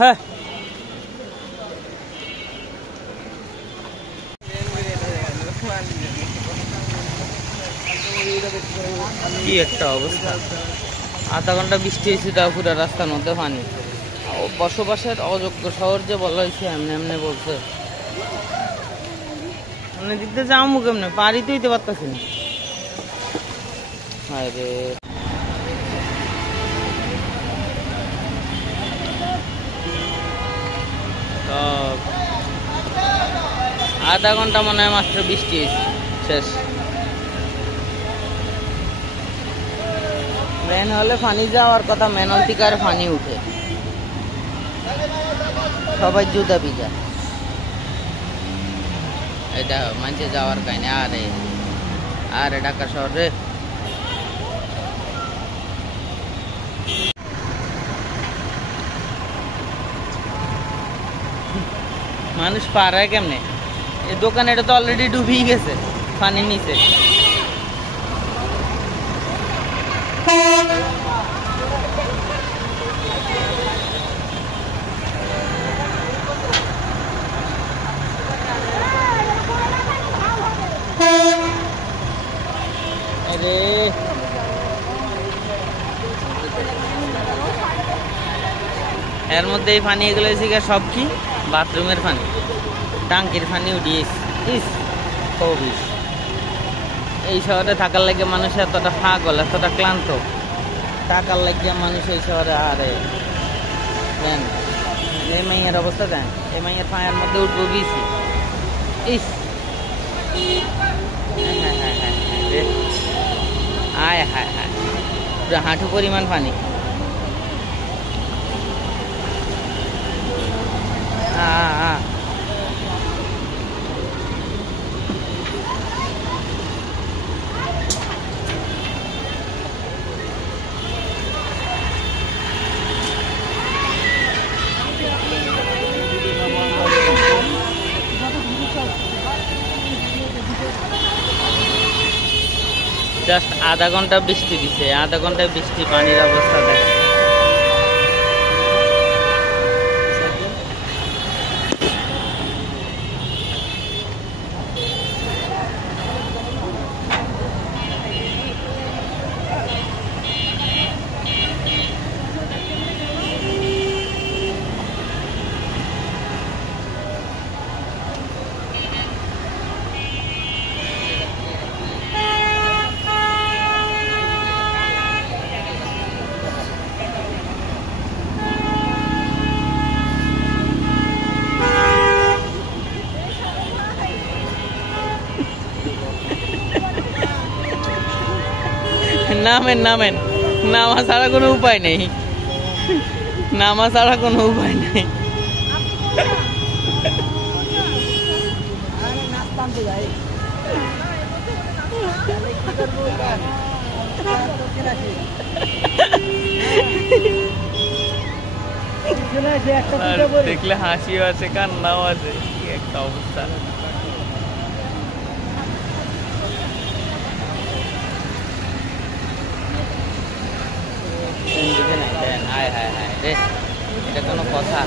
হ্যাঁ কি একটা অবস্থা, আধা ঘন্টা বৃষ্টি হয়েছে তাও পুরো রাস্তার মধ্যে পানি। বসবাসের অযোগ্য শহর যে বলা হয়েছে এমনি এমনি বলছে, মানে দিতে যাবো কেমনে, পারি তো দিতে পারতেছি না। আরে আধা ঘন্টা মনে হয় মাত্র বৃষ্টি হয়েছে, শেষ। মেন হলে পানি যাওয়ার কথা, মেন হল থেকে আর পানি উঠে, সবাই জুতা ভিজা। এটা মানুষে যাওয়ার কাহিনী। আরে আরে ঢাকা শহরে মানুষ পারায় কেমনে? এই দোকানে এটা তো অলরেডি ডুবেই গেছে পানির নিচে। এর মধ্যে এই পানি এগুলো সব কি বাথরুমের পানি, টাঙ্কির পানি উঠিয়েছে। এই শহরে থাকার লাগে মানুষ এতটা পাগল, এতটা ক্লান্ত, টাকার লাগিয়ে মানুষ এই শহরে। আরে দেন এই মাইয়ের অবস্থা, দেন এই মাইয়ের পায়ের মধ্যে উঠবো বিছি। ইস হায় হায় হায়, পুরো হাঁটু পরিমাণ পানি। জাস্ট আধা ঘন্টা বৃষ্টি দিছে, আধা ঘন্টায় বৃষ্টি, পানির অবস্থা দেখ। নামেন নামেন, নামা ছাড়া কোনো উপায় নেই, নামা ছাড়া কোনো উপায় নেই। দেখলে হাসিও আছে, কান্নাও আছে, কি একটা অবস্থা। হায় হায় হায় রে, এটা কোনো কথা?